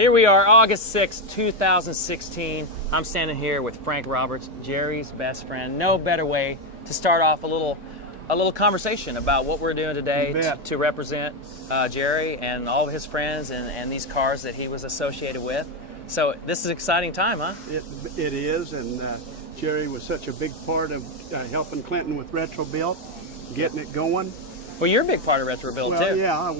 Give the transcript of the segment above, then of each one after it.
Here we are, August 6, 2016. I'm standing here with Frank Roberts, Jerry's best friend. No better way to start off a little conversation about what we're doing today to represent Jerry and all of his friends and these cars that he was associated with. So this is an exciting time, huh? It is, and Jerry was such a big part of helping Clinton with Retrobuilt, getting it going. Well, you're a big part of Retrobuilt too. Yeah,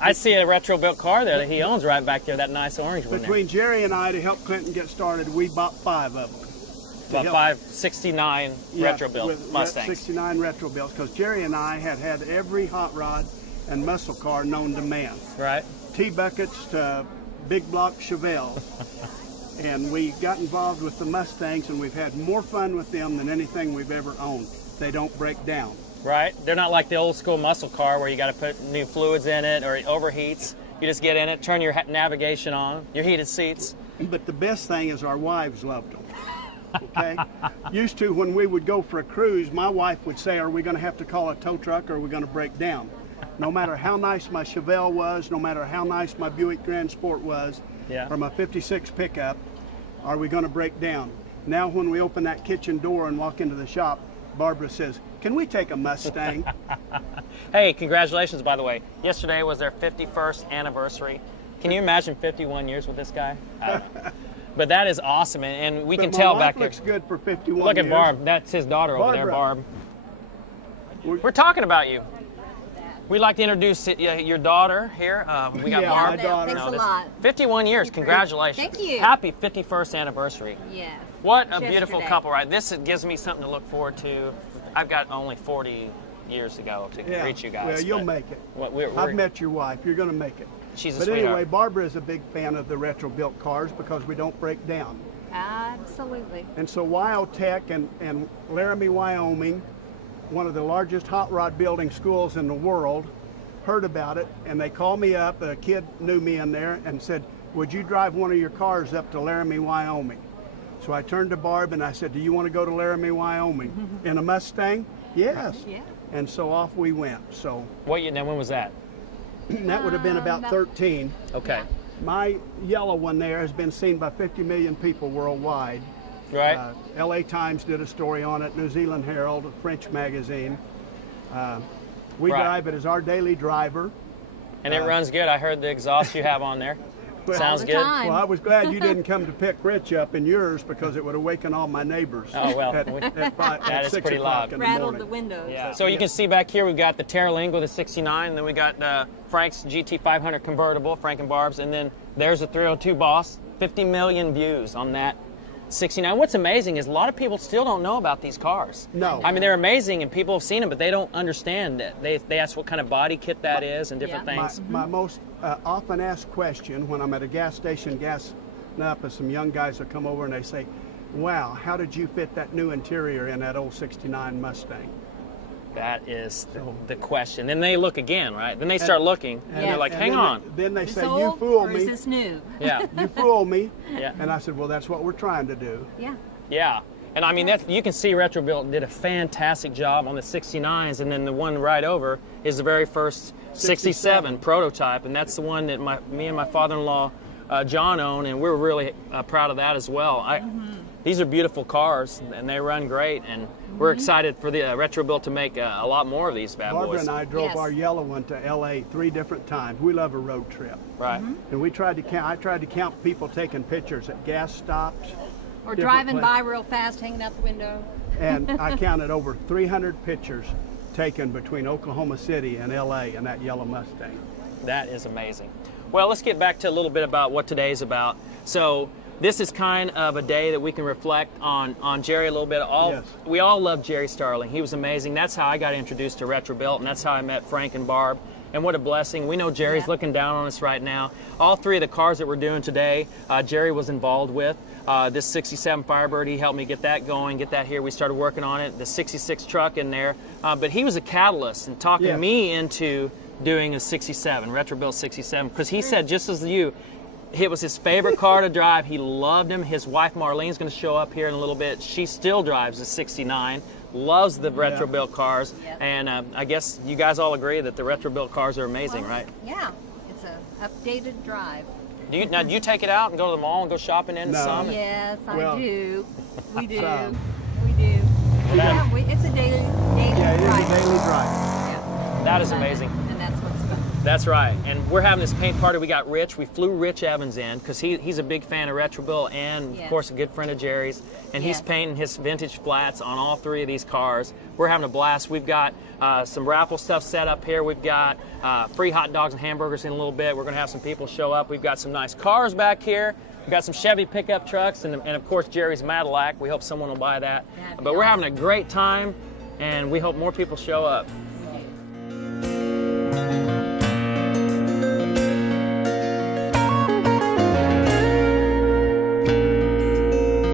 I see a Retrobuilt car there that he owns right back there, that nice orange one. Between Jerry and I, to help Clinton get started, we bought 5 of them. About 5 69 Retrobuilt Mustangs. 69 Retrobuilts, because Jerry and I had every hot rod and muscle car known to man. Right. T-buckets to big block Chevelles. And we got involved with the Mustangs, and we've had more fun with them than anything we've ever owned. They don't break down. Right. They're not like the old school muscle car where you got to put new fluids in it or it overheats. You just get in it, turn your navigation on, your heated seats. But the best thing is our wives loved them. Okay? Used to, when we would go for a cruise, my wife would say, are we going to have to call a tow truck or are we going to break down? No matter how nice my Chevelle was, no matter how nice my Buick Grand Sport was, or my 56 pickup, are we going to break down? Now when we open that kitchen door and walk into the shop, Barbara says, can we take a Mustang? Hey, congratulations, by the way. Yesterday was their 51st anniversary. Can you imagine 51 years with this guy? I don't know. But that is awesome, and we can tell back there. Looks good for 51 Look at years. Barb. That's his daughter over there, Barbara. Barb. We're talking about you. We'd like to introduce your daughter here. We got Barb. My daughter. Thanks a lot. 51 years. Congratulations. Thank you. Happy 51st anniversary. Yes. What a Yesterday. beautiful couple, right? This gives me something to look forward to. I've got only 40 years to go to reach you guys. Well, you'll make it. I've met your wife. You're going to make it. She's a But sweetheart. anyway, Barbara is a big fan of the Retrobuilt cars because we don't break down. Absolutely. And so Wyotech and Laramie, Wyoming, one of the largest hot rod building schools in the world, heard about it, and they called me up. A kid knew me in there and said, would you drive one of your cars up to Laramie, Wyoming? So I turned to Barb and I said, do you want to go to Laramie, Wyoming in a Mustang? Yes. Yeah. And so off we went. So What year? Now, when was that? that would have been about 13. Okay. My yellow one there has been seen by 50 million people worldwide. Right. LA Times did a story on it, New Zealand Herald, a French magazine. We drive it as our daily driver. And it runs good. I heard the exhaust you have on there. Well, Sounds the good. time. Well, I was glad you didn't come to pick Rich up in yours because it would awaken all my neighbors. Oh, well. At is 6 pretty o'clock loud. in the Rattled morning. the windows. Yeah. So you can see back here we've got the Terralingo, the 69, and then we got Frank's GT500 convertible, Frank and Barb's, and then there's the 302 Boss. 50 million views on that 69. What's amazing is a lot of people still don't know about these cars. No. I mean, they're amazing and people have seen them, but they don't understand it. They ask what kind of body kit that is and different things. My most often asked question when I'm at a gas station gassing up is some young guys that come over and they say, wow, how did you fit that new interior in that old 69 Mustang? That is the question. Then they look again, right? Then they start looking and they're like, hang on. Then they Is say, this you old, fool or me. is this new? Yeah. You fool me. Yeah. And I said, well, that's what we're trying to do. Yeah. Yeah. And I mean, you can see Retrobuilt did a fantastic job on the 69s, and then the one right over is the very first 67 prototype, and that's the one that me and my father-in-law John own, and we're really proud of that as well. These are beautiful cars, and they run great, and we're excited for the Retrobuilt to make a lot more of these bad Barbara boys. and I drove our yellow one to LA 3 different times. We love a road trip. Right. And we tried to count. I tried to count people taking pictures at gas stops. Or driving by real fast, hanging out the window. And I counted over 300 pictures taken between Oklahoma City and LA in that yellow Mustang. That is amazing. Well, let's get back to a little bit about what today's about. So this is kind of a day that we can reflect on Jerry a little bit. We all love Jerry Starling. He was amazing. That's how I got introduced to Retrobuilt, and that's how I met Frank and Barb. And what a blessing. We know Jerry's looking down on us right now. All 3 of the cars that we're doing today, Jerry was involved with. This 67 Firebird, he helped me get that going, get that here. We started working on it. The 66 truck in there. But he was a catalyst in talking me into doing a 67, Retrobuilt 67, because he said, just as you, it was his favorite car to drive. He loved him. His wife Marlene's going to show up here in a little bit. She still drives a 69. Loves the Retrobuilt cars, and I guess you guys all agree that the Retrobuilt cars are amazing, right? Yeah, it's a updated drive. Now, do you take it out and go to the mall and go shopping in some? Yes, Well, I do. We do. so- We do. that- It's a daily Yeah, it is drive. a daily drive. Yeah. That is amazing. And that's what's fun. That's right. And we're having this paint party. We got Rich. We flew Rich Evans in because he's a big fan of Retrobuilt and, of Yes. course, a good friend of Jerry's. And he's Yes. painting his vintage flats on all 3 of these cars. We're having a blast. We've got some raffle stuff set up here. We've got free hot dogs and hamburgers in a little bit. We're going to have some people show up. We've got some nice cars back here. We've got some Chevy pickup trucks and of course, Jerry's Cadillac. We hope someone will buy that. That'd be But we're having a awesome. great time, and we hope more people show up.